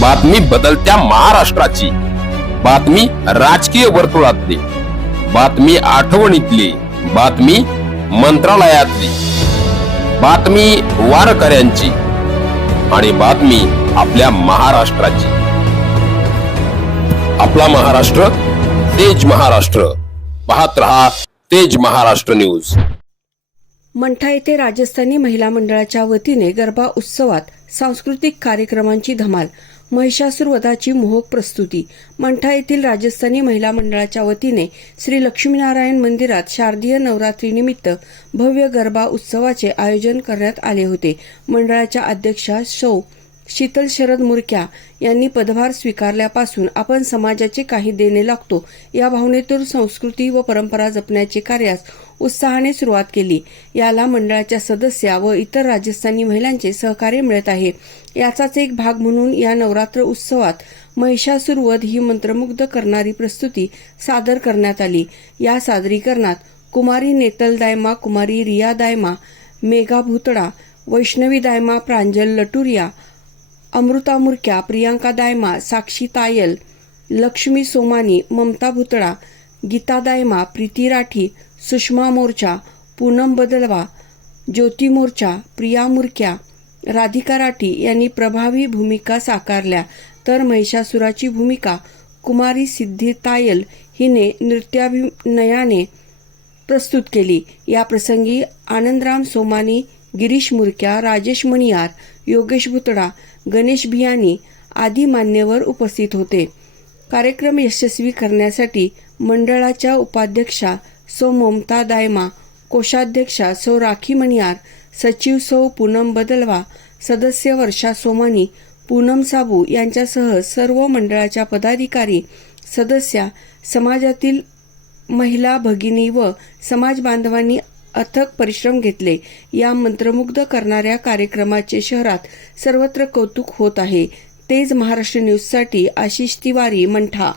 बातमी बदलत्या महाराष्ट्राची. बातमी राजकीय वर्तुळातली. बातमी आठवणीतली. बातमी मंत्रालयातली. बातमी वारकऱ्यांची. आणि बातमी आपल्या महाराष्ट्राची. आपला महाराष्ट्र तेज महाराष्ट्र. पाहत रहा तेज महाराष्ट्र न्यूज. मंठा येथे राजस्थानी महिला मंडळाच्या वतीने गरबा उत्सवात सांस्कृतिक कार्यक्रमांची धमाल महिषासुरवधाची मोहक प्रस्तुती. मंठा येथील राजस्थानी महिला मंडळाच्या वतीने श्री लक्ष्मीनारायण मंदिरात शारदीय नवरात्रीनिमित्त भव्य गरबा उत्सवाचे आयोजन करण्यात आले होते. मंडळाच्या अध्यक्षा सौ शीतल शरद मुरक्या यांनी पदभार स्वीकारल्यापासून आपण समाजाचे काही देणे लागतो. या भावनेतून संस्कृती व परंपरा जपण्याचे कार्यास उत्साहाने सुरुवात केली. याला मंडळाच्या सदस्या व इतर राजस्थानी महिलांचे सहकार्य मिळत आहे. याचाच एक भाग म्हणून या नवरात्र उत्सवात महिषासुरवध ही मंत्रमुग्ध करणारी प्रस्तुती सादर करण्यात आली. या सादरीकरणात कुमारी नेतल दायमा कुमारी रिया दायमा मेघा भुतडा वैष्णवी दायमा प्रांजल लटुरिया अमृता मुरक्या प्रियांका दायमा साक्षी तायल लक्ष्मी सोमानी ममता भुतळा गीता दायमा प्रीती राठी सुषमा मोर्चा पूनम बदलवा ज्योती मोर्चा प्रिया मुरक्या राधिका राठी यांनी प्रभावी भूमिका साकारल्या. तर महिषासुराची भूमिका कुमारी सिद्धी तायल हिने नृत्याभिनयाने प्रस्तुत केली. या प्रसंगी आनंदराम सोमानी गिरीश मुरक्या राजेश मणियार योगेश भुतडा गणेश भियानी आदी मान्यवर उपस्थित होते. कार्यक्रम यशस्वी करण्यासाठी मंडळाच्या उपाध्यक्षा सौ ममता दायमा कोषाध्यक्षा सौ राखी मणियार सचिव सौ पूनम बदलवा सदस्य वर्षा सोमानी पूनम साबू यांच्यासह सर्व मंडळाच्या पदाधिकारी सदस्या समाजातील महिला भगिनी व समाज बांधवांनी अथक परिश्रम घेतले. या मंत्रमुग्ध करणाऱ्या कार्यक्रमाचे शहरात सर्वत्र कौतुक होत आहे. तेज महाराष्ट्र न्यूजसाठी आशिष तिवारी मंठा.